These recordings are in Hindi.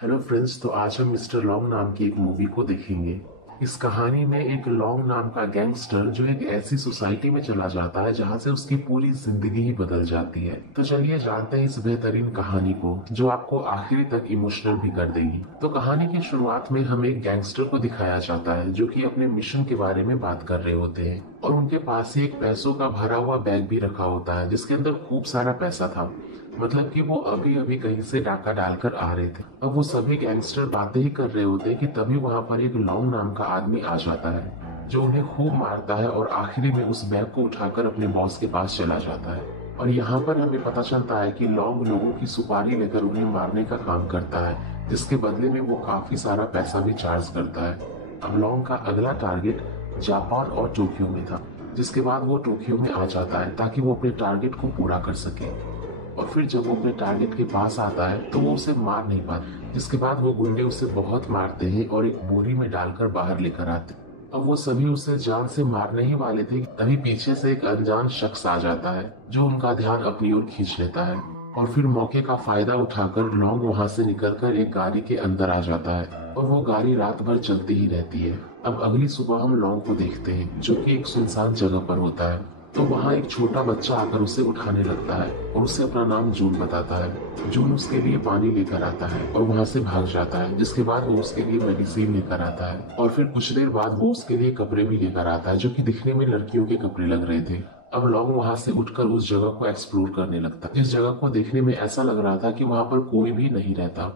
हेलो फ्रेंड्स, तो आज हम मिस्टर लॉन्ग नाम की एक मूवी को देखेंगे। इस कहानी में एक लॉन्ग नाम का गैंगस्टर जो एक ऐसी सोसाइटी में चला जाता है जहां से उसकी पूरी जिंदगी ही बदल जाती है। तो चलिए जानते हैं इस बेहतरीन कहानी को जो आपको आखिरी तक इमोशनल भी कर देगी। तो कहानी की शुरुआत में हमें एक गैंगस्टर को दिखाया जाता है जो कि अपने मिशन के बारे में बात कर रहे होते हैं और उनके पास ही एक पैसों का भरा हुआ बैग भी रखा होता है जिसके अंदर खूब सारा पैसा था। मतलब कि वो अभी अभी कहीं से डाका डालकर आ रहे थे। अब वो सभी गैंगस्टर बातें ही कर रहे होते हैं कि तभी वहां पर एक लॉन्ग नाम का आदमी आ जाता है जो उन्हें खूब मारता है और आखिरी में उस बैग को उठाकर अपने बॉस के पास चला जाता है। और यहाँ पर हमें पता चलता है कि लॉन्ग लोगों की सुपारी लेकर उन्हें मारने का काम करता है जिसके बदले में वो काफी सारा पैसा भी चार्ज करता है। अब लॉन्ग का अगला टारगेट जापान और टोक्यो में था, जिसके बाद वो टोक्यो में आ जाता है ताकि वो अपने टारगेट को पूरा कर सके। और फिर जब वो अपने टारगेट के पास आता है तो वो उसे मार नहीं पाता, जिसके बाद वो गुंडे उसे बहुत मारते हैं और एक बोरी में डालकर बाहर लेकर आते हैं। अब वो सभी उसे जान से मारने ही वाले थे, तभी पीछे से एक अनजान शख्स आ जाता है जो उनका ध्यान अपनी ओर खींच लेता है। और फिर मौके का फायदा उठाकर लॉन्ग वहां से निकलकर एक गाड़ी के अंदर आ जाता है और वो गाड़ी रात भर चलती ही रहती है। अब अगली सुबह हम लॉन्ग को देखते हैं जो कि एक सुनसान जगह पर होता है। तो वहाँ एक छोटा बच्चा आकर उसे उठाने लगता है और उसे अपना नाम जून बताता है। जून उसके लिए पानी लेकर आता है और वहाँ से भाग जाता है, जिसके बाद वो उसके लिए मेडिसिन लेकर आता है और फिर कुछ देर बाद वो उसके लिए कपड़े भी लेकर आता है जो कि दिखने में लड़कियों के कपड़े लग रहे थे। अब लॉन्ग वहाँ से उठकर उस जगह को एक्सप्लोर करने लगता है। जिस जगह को देखने में ऐसा लग रहा था कि वहाँ पर कोई भी नहीं रहता।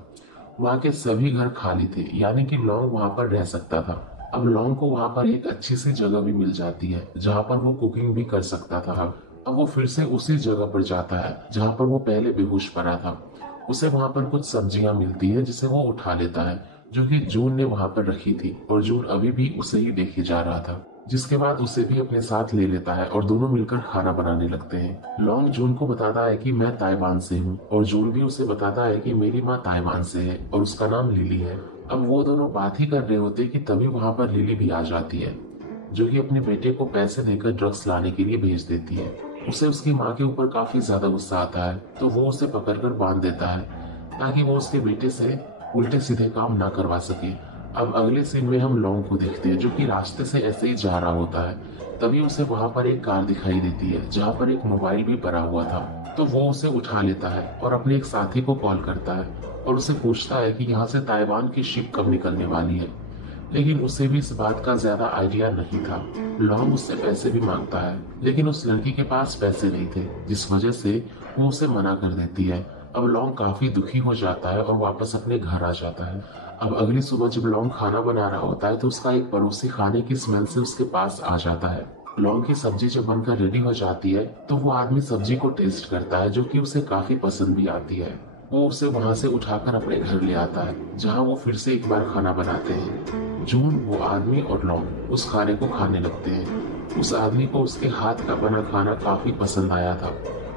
वहाँ के सभी घर खाली थे, यानी कि लॉन्ग वहाँ पर रह सकता था। अब लॉन्ग को वहाँ पर एक अच्छी सी जगह भी मिल जाती है जहाँ पर वो कुकिंग भी कर सकता था। अब वो फिर से उसी जगह पर जाता है जहाँ पर वो पहले बेहोश पड़ा था। उसे वहाँ पर कुछ सब्जियां मिलती है जिसे वो उठा लेता है, जो कि जून ने वहाँ पर रखी थी और जून अभी भी उसे ही देखे जा रहा था। जिसके बाद उसे भी अपने साथ ले लेता है और दोनों मिलकर खाना बनाने लगते हैं। लॉन्ग जून को बताता है कि मैं ताइवान से हूँ और जून भी उसे बताता है कि मेरी माँ ताइवान से है और उसका नाम लिली है। अब वो दोनों बात ही कर रहे होते कि तभी वहां पर लिली भी आ जाती है जो कि अपने बेटे को पैसे देकर ड्रग्स लाने के लिए भेज देती है। उसे उसकी माँ के ऊपर काफी ज्यादा गुस्सा आता है तो वो उसे पकड़कर बांध देता है ताकि वो उसके बेटे से उल्टे सीधे काम ना करवा सके। अब अगले सीन में हम लॉन्ग को देखते हैं जो कि रास्ते से ऐसे ही जा रहा होता है। तभी उसे वहां पर एक कार दिखाई देती है जहाँ पर एक मोबाइल भी पड़ा हुआ था। तो वो उसे उठा लेता है और अपने एक साथी को कॉल करता है और उसे पूछता है कि यहाँ से ताइवान की शिप कब निकलने वाली है। लेकिन उसे भी इस बात का ज्यादा आइडिया नहीं था। लॉन्ग उससे पैसे भी मांगता है लेकिन उस लड़की के पास पैसे नहीं थे, जिस वजह से वो उसे मना कर देती है। अब लॉन्ग काफी दुखी हो जाता है और वापस अपने घर आ जाता है। अब अगली सुबह जब लॉन्ग खाना बना रहा होता है तो उसका एक पड़ोसी खाने की स्मेल से उसके पास आ जाता है। लौंग की सब्जी जब बनकर रेडी हो जाती है तो वो आदमी सब्जी को टेस्ट करता है जो कि उसे काफी पसंद भी आती है। वो उसे वहां से उठाकर अपने घर ले आता है जहां वो फिर से एक बार खाना बनाते हैं। जून, वो आदमी और लौंग उस खाने को खाने लगते हैं। उस आदमी को उसके हाथ का बना खाना काफी पसंद आया था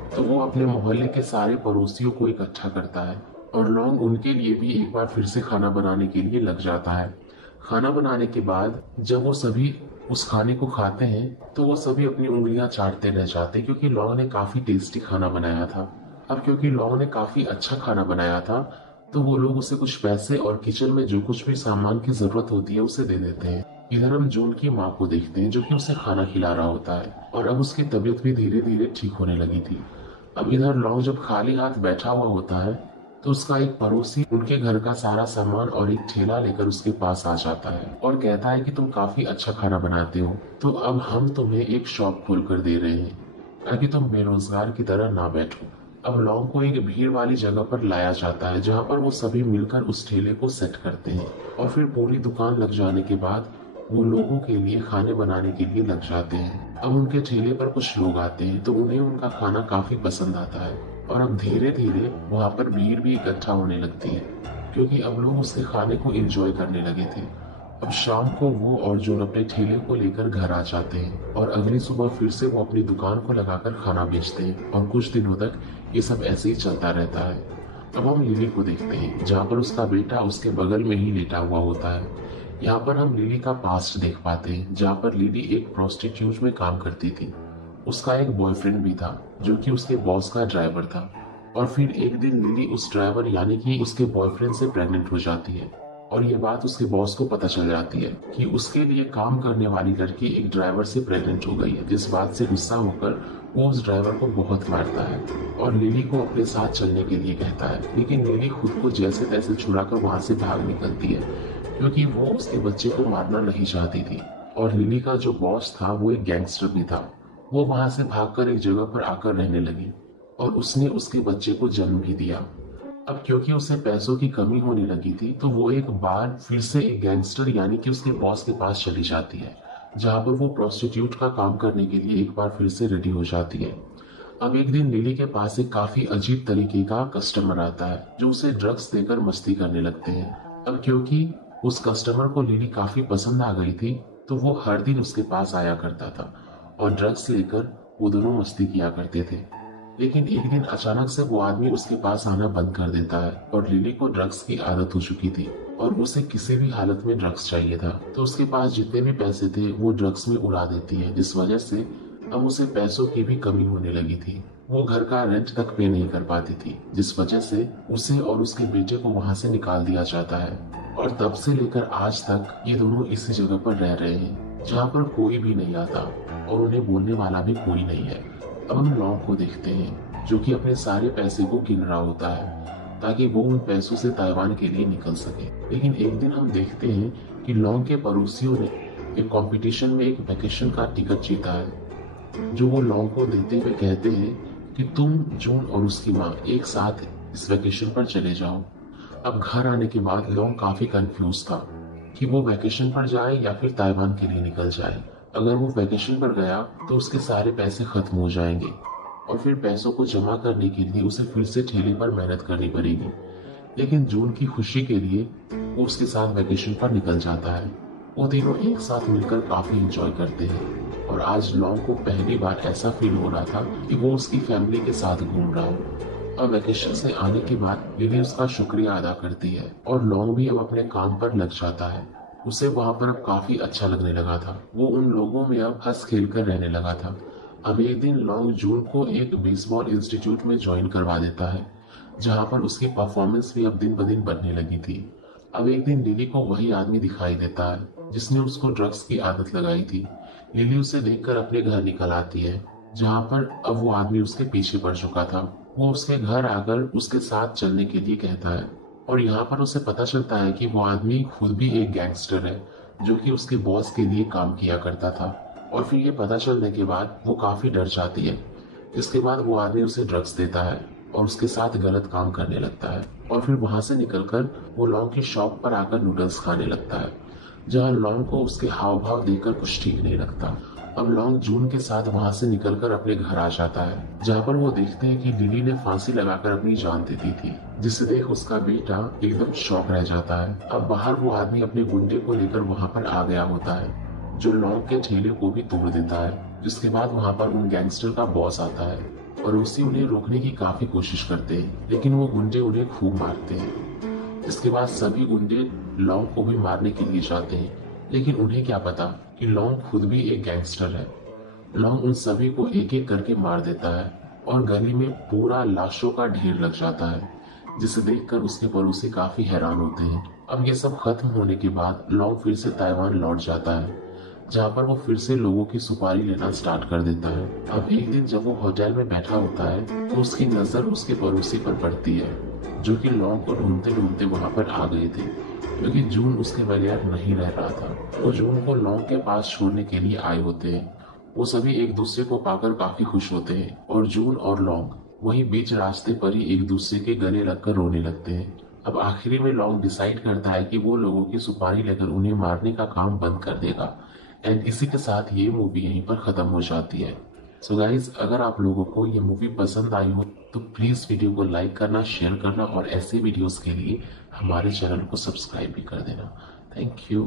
तो वो अपने मोहल्ले के सारे पड़ोसियों को इकट्ठा करता है और लौंग उनके लिए भी एक बार फिर से खाना बनाने के लिए लग जाता है। खाना बनाने के बाद जब वो सभी उस खाने को खाते हैं तो वो सभी अपनी उंगलियां चाटते रह जाते क्योंकि लौंग ने काफी टेस्टी खाना बनाया था। अब क्योंकि लौंग ने काफी अच्छा खाना बनाया था तो वो लोग उसे कुछ पैसे और किचन में जो कुछ भी सामान की जरूरत होती है उसे दे देते हैं। इधर हम जून की माँ को देखते हैं जो कि उसे खाना खिला रहा होता है और अब उसकी तबीयत भी धीरे धीरे ठीक होने लगी थी। अब इधर लौंग जब खाली हाथ बैठा हुआ होता है तो उसका एक पड़ोसी उनके घर का सारा सामान और एक ठेला लेकर उसके पास आ जाता है और कहता है कि तुम काफी अच्छा खाना बनाते हो, तो अब हम तुम्हें एक शॉप खोल कर दे रहे हैं ताकि तुम बेरोजगार की तरह ना बैठो। अब लौंग को एक भीड़ वाली जगह पर लाया जाता है जहाँ पर वो सभी मिलकर उस ठेले को सेट करते हैं और फिर पूरी दुकान लग जाने के बाद वो लोगों के लिए खाने बनाने के लिए लग जाते हैं। अब उनके ठेले पर कुछ लोग आते हैं तो उन्हें उनका खाना काफी पसंद आता है और अब धीरे धीरे वहाँ पर भीड़ भी इकट्ठा होने लगती है क्योंकि अब लोग उसके खाने को एंजॉय करने लगे थे। अब शाम को वो और जून अपने ठेले को लेकर घर आ जाते हैं और अगली सुबह फिर से वो अपनी दुकान को लगाकर खाना बेचते हैं और कुछ दिनों तक ये सब ऐसे ही चलता रहता है। अब हम लिली को देखते हैं जहाँ पर उसका बेटा उसके बगल में ही लेटा हुआ होता है। यहाँ पर हम लिली का पास्ट देख पाते हैं जहाँ पर लिली एक प्रोस्टिट्यूट में काम करती थी। उसका एक बॉयफ्रेंड भी था जो कि उसके बॉस का ड्राइवर था और फिर एक दिन लिली उस ड्राइवर यानी कि उसके बॉयफ्रेंड से प्रेग्नेंट हो जाती है और ये बात उसके बॉस को पता चल जाती है कि उसके लिए काम करने वाली लड़की एक ड्राइवर से प्रेग्नेंट हो गई है, जिस बात से गुस्सा होकर वो उस ड्राइवर को बहुत मारता है और लिली को अपने साथ चलने के लिए कहता है। लेकिन लिली खुद को जैसे तैसे छुड़ाकर वहां से भाग निकलती है क्योंकि वो उसके बच्चे को मारना नहीं चाहती थी। और लिली का जो बॉस था वो एक गैंगस्टर भी था। वो वहां से भागकर एक जगह पर आकर रहने लगी और उसने उसके बच्चे को जन्म भी दिया। अब क्योंकि उसे पैसों की कमी होने लगी थी तो वो एक बार फिर से एक गैंगस्टर यानी कि उसके बॉस के पास चली जाती है, जहां पर वो प्रोस्टिट्यूट का काम करने के लिए एक बार फिर से रेडी हो जाती है। अब एक दिन लिली के पास एक काफी अजीब तरीके का कस्टमर आता है जो उसे ड्रग्स देकर मस्ती करने लगते हैं। अब क्योंकि उस कस्टमर को लिली काफी पसंद आ गई थी तो वो हर दिन उसके पास आया करता था और ड्रग्स लेकर वो दोनों मस्ती किया करते थे। लेकिन एक दिन अचानक से वो आदमी उसके पास आना बंद कर देता है और लिली को ड्रग्स की आदत हो चुकी थी और उसे किसी भी हालत में ड्रग्स चाहिए था, तो उसके पास जितने भी पैसे थे वो ड्रग्स में उड़ा देती है, जिस वजह से अब उसे पैसों की भी कमी होने लगी थी। वो घर का रेंट तक पे नहीं कर पाती थी, जिस वजह से उसे और उसके बेटे को वहां से निकाल दिया जाता है। और तब से लेकर आज तक ये दोनों इसी जगह पर रह रहे हैं जहाँ पर कोई भी नहीं आता और उन्हें बोलने वाला भी कोई नहीं है। अब हम लॉन्ग को देखते हैं जो कि अपने सारे पैसे को गिन रहा होता है ताकि वो उन पैसों से ताइवान के लिए निकल सके। लेकिन एक दिन हम देखते हैं कि लॉन्ग के पड़ोसियों ने एक कंपटीशन में एक वैकेशन का टिकट जीता है, जो वो लॉन्ग को देते हुए कहते हैं कि तुम, जून और उसकी माँ एक साथ इस वैकेशन पर चले जाओ। अब घर आने के बाद लॉन्ग काफी कंफ्यूज था कि वो वैकेशन पर जाए या फिर ताइवान के लिए निकल जाए। अगर वो वैकेशन पर गया तो उसके सारे पैसे खत्म हो जाएंगे और फिर पैसों को जमा करने के लिए उसे फिर से ठेले पर मेहनत करनी पड़ेगी। लेकिन जून की खुशी के लिए वो उसके साथ वैकेशन पर निकल जाता है। वो तीनों एक साथ मिलकर काफी एंजॉय करते हैं और आज लॉन्ग को पहली बार ऐसा फील हो रहा था कि वो उसकी फैमिली के साथ घूम रहा हो। अब वैकेशन से आने के बाद लिली उसका शुक्रिया अदा करती है और लॉन्ग भी अब अपने काम पर लग जाता है। उसे वहां पर अब काफी अच्छा लगने लगा था। वो उन लोगों में अब हंस खेल कर रहने लगा था। अब एक दिन लॉन्ग जून को एक बेसबॉल इंस्टीट्यूट में ज्वाइन करवा देता है, जहां पर उसकी परफॉर्मेंस भी अब दिन ब दिन बढ़ने लगी थी। अब एक दिन लिली को वही आदमी दिखाई देता है जिसने उसको ड्रग्स की आदत लगाई थी। लिली उसे देखकर अपने घर निकल आती है, जहां पर अब वो आदमी उसके पीछे पड़ चुका था। वो उसके घर आकर उसके साथ चलने के लिए कहता है और यहाँ पर उसे पता चलता है कि वो आदमी खुद भी एक गैंगस्टर है जो कि उसके बॉस के लिए काम किया करता था। और फिर ये पता चलने के बाद वो काफी डर जाती है। इसके बाद वो आदमी उसे ड्रग्स देता है और उसके साथ गलत काम करने लगता है और फिर वहां से निकलकर वो लॉन्ग की शॉप पर आकर नूडल्स खाने लगता है, जहाँ लॉन्ग को उसके हाव भाव देखकर कुछ ठीक नहीं लगता। अब लॉन्ग जून के साथ वहां से निकलकर अपने घर आ जाता है, जहाँ पर वो देखते हैं कि लिली ने फांसी लगाकर अपनी जान दे दी थी, जिसे देख उसका बेटा एकदम शॉक रह जाता है। अब बाहर वो आदमी अपने गुंडे को लेकर वहां पर आ गया होता है, जो लॉन्ग के ठेले को भी तोड़ देता है। जिसके बाद वहां पर उन गैंगस्टर का बॉस आता है और उसी उन्हें रोकने की काफी कोशिश करते हैं, लेकिन वो गुंडे उन्हें खूब मारते हैं। इसके बाद सभी गुंडे लॉन्ग को भी मारने के लिए जाते हैं, लेकिन उन्हें क्या पता कि लॉन्ग खुद भी एक गैंगस्टर है। लॉन्ग उन सभी को एक एक करके मार देता है और गली में पूरा लाशों का ढेर लग जाता है, जिसे देखकर उसके पड़ोसी काफी हैरान होते हैं। अब ये सब खत्म होने के बाद लॉन्ग फिर से ताइवान लौट जाता है, जहाँ पर वो फिर से लोगों की सुपारी लेना स्टार्ट कर देता है। अब एक दिन जब वो होटल में बैठा होता है तो उसकी नजर उसके पड़ोसी पर पड़ती है, जो कि लॉन्ग को ढूंढते ढूंढते वहां पर आ गए थे, क्योंकि जून उसके बगैर नहीं रह रहा था। वो जून को लॉन्ग के पास छोड़ने के लिए आए होते हैं। वो सभी एक दूसरे को पाकर काफी खुश होते हैं और जून और लॉन्ग वहीं बीच रास्ते पर ही एक दूसरे के गले लगकर रोने लगते हैं। अब आखिरी में लॉन्ग डिसाइड करता है कि वो लोगों की सुपारी लेकर उन्हें मारने का काम बंद कर देगा। एंड इसी के साथ ये मूवी यहीं पर खत्म हो जाती है। सो गाइज, अगर आप लोगों को ये मूवी पसंद आई हो तो प्लीज वीडियो को लाइक करना, शेयर करना और ऐसे वीडियोस के लिए हमारे चैनल को सब्सक्राइब भी कर देना। Thank you.